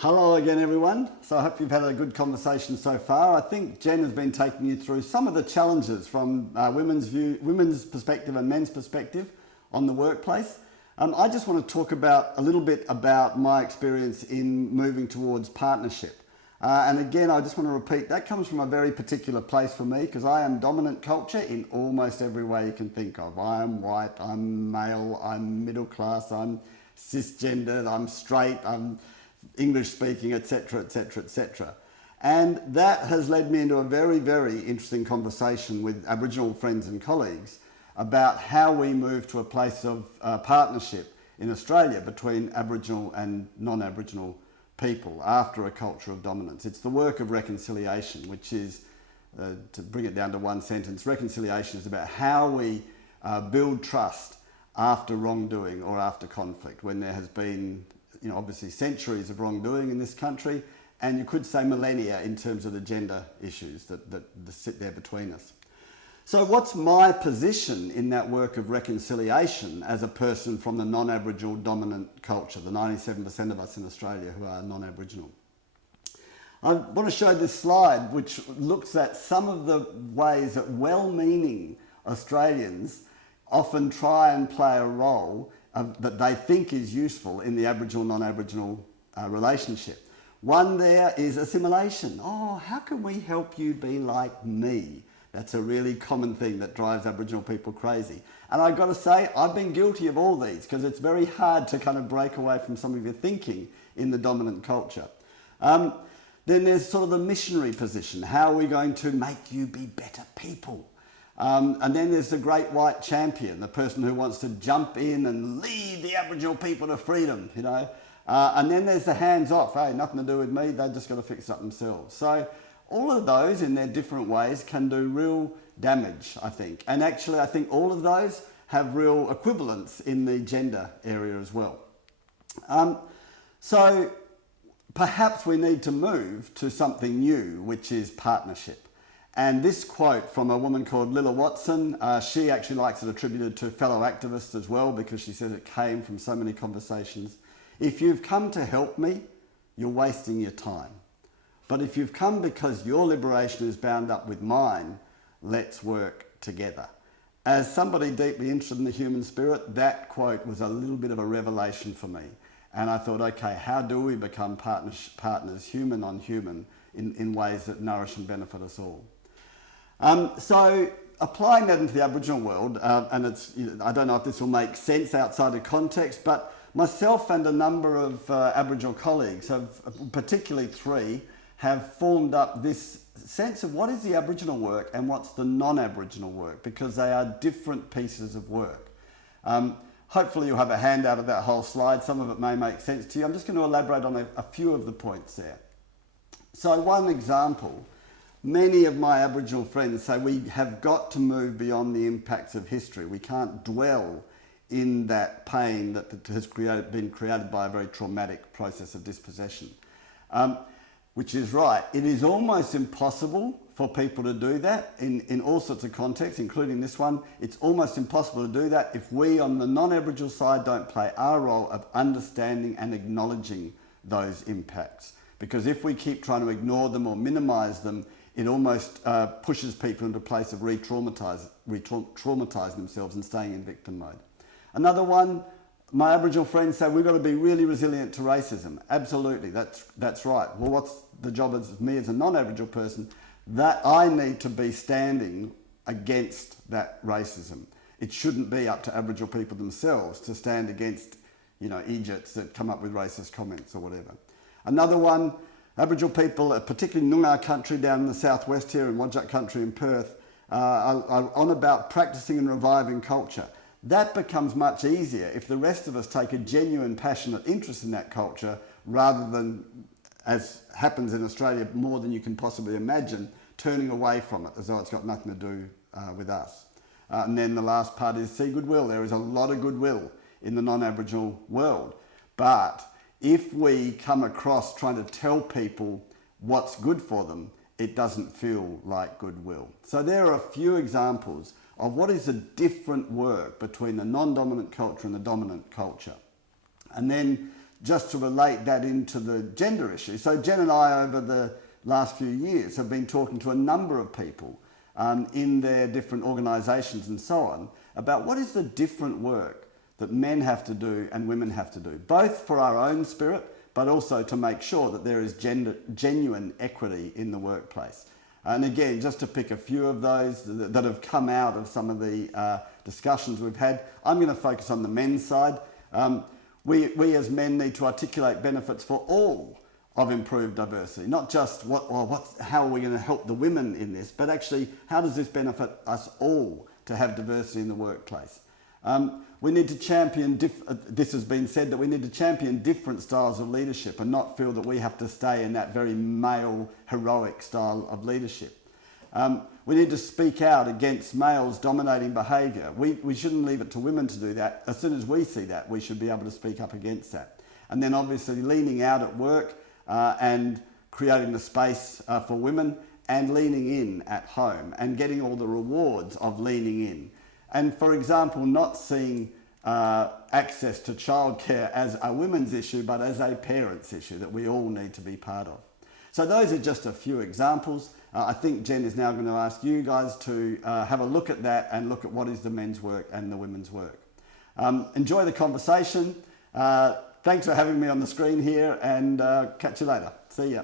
Hello again, everyone. So I hope you've had a good conversation so far. I think Jen has been taking you through some of the challenges from women's perspective and men's perspective on the workplace. I just want to talk about a little bit about my experience in moving towards partnership. And again, I just want to repeat, that comes from a very particular place for me because I am dominant culture in almost every way you can think of. I am white, I'm male, I'm middle class, I'm cisgendered, I'm straight, I'm English speaking, etc., etc., etc. And that has led me into a very, very interesting conversation with Aboriginal friends and colleagues about how we move to a place of partnership in Australia between Aboriginal and non-Aboriginal people after a culture of dominance. It's the work of reconciliation, which is, to bring it down to one sentence, reconciliation is about how we build trust after wrongdoing or after conflict, when there has been obviously centuries of wrongdoing in this country, and you could say millennia in terms of the gender issues that sit there between us. So what's my position in that work of reconciliation as a person from the non-Aboriginal dominant culture, the 97% of us in Australia who are non-Aboriginal? I want to show this slide which looks at some of the ways that well-meaning Australians often try and play a role that they think is useful in the Aboriginal non-Aboriginal relationship. One there is assimilation. Oh, how can we help you be like me? That's a really common thing that drives Aboriginal people crazy. And I've got to say, I've been guilty of all these because it's very hard to kind of break away from some of your thinking in the dominant culture. Then there's sort of the missionary position. How are we going to make you be better people? And then there's the great white champion, the person who wants to jump in and lead the Aboriginal people to freedom, And then there's the hands off, hey, nothing to do with me, they've just got to fix it up themselves. So all of those in their different ways can do real damage, I think. And actually, I think all of those have real equivalence in the gender area as well. So perhaps we need to move to something new, which is partnership. And this quote from a woman called Lilla Watson, she actually likes it attributed to fellow activists as well because she says it came from so many conversations. If you've come to help me, you're wasting your time. But if you've come because your liberation is bound up with mine, let's work together. As somebody deeply interested in the human spirit, that quote was a little bit of a revelation for me. And I thought, okay, how do we become partners, human on human, in ways that nourish and benefit us all? So applying that into the Aboriginal world, and I don't know if this will make sense outside of context, but myself and a number of Aboriginal colleagues, particularly three, have formed up this sense of what is the Aboriginal work and what's the non-Aboriginal work, because they are different pieces of work. Hopefully you'll have a handout of that whole slide. Some of it may make sense to you. I'm just going to elaborate on a few of the points there. So one example, many of my Aboriginal friends say we have got to move beyond the impacts of history. We can't dwell in that pain that has been created by a very traumatic process of dispossession. Which is right. It is almost impossible for people to do that in all sorts of contexts, including this one. It's almost impossible to do that if we on the non-Aboriginal side don't play our role of understanding and acknowledging those impacts. Because if we keep trying to ignore them or minimise them, it almost pushes people into a place of re-traumatising themselves and staying in victim mode. Another one, my Aboriginal friends say we've got to be really resilient to racism. Absolutely, that's right. Well, what's the job of me as a non-Aboriginal person? That I need to be standing against that racism. It shouldn't be up to Aboriginal people themselves to stand against, idiots that come up with racist comments or whatever. Another one, Aboriginal people, particularly Noongar country down in the southwest here, in Whadjuk country in Perth, are on about practicing and reviving culture. That becomes much easier if the rest of us take a genuine, passionate interest in that culture rather than, as happens in Australia more than you can possibly imagine, turning away from it as though it's got nothing to do with us. And then the last part is see goodwill. There is a lot of goodwill in the non-Aboriginal world. But if we come across trying to tell people what's good for them, it doesn't feel like goodwill. So there are a few examples of what is the different work between the non-dominant culture and the dominant culture. And then just to relate that into the gender issue. So Jen and I, over the last few years, have been talking to a number of people in their different organisations and so on about what is the different work that men have to do and women have to do, both for our own spirit, but also to make sure that there is genuine equity in the workplace. And again, just to pick a few of those that have come out of some of the discussions we've had, I'm going to focus on the men's side. We as men need to articulate benefits for all of improved diversity, not just how are we going to help the women in this, but actually how does this benefit us all to have diversity in the workplace. We need to champion, this has been said, that we need to champion different styles of leadership and not feel that we have to stay in that very male, heroic style of leadership. We need to speak out against males dominating behaviour. We shouldn't leave it to women to do that. As soon as we see that, we should be able to speak up against that. And then obviously leaning out at work and creating the space for women, and leaning in at home and getting all the rewards of leaning in. And for example, not seeing access to childcare as a women's issue, but as a parent's issue that we all need to be part of. So those are just a few examples. I think Jen is now going to ask you guys to have a look at that and look at what is the men's work and the women's work. Enjoy the conversation. Thanks for having me on the screen here, and catch you later. See ya.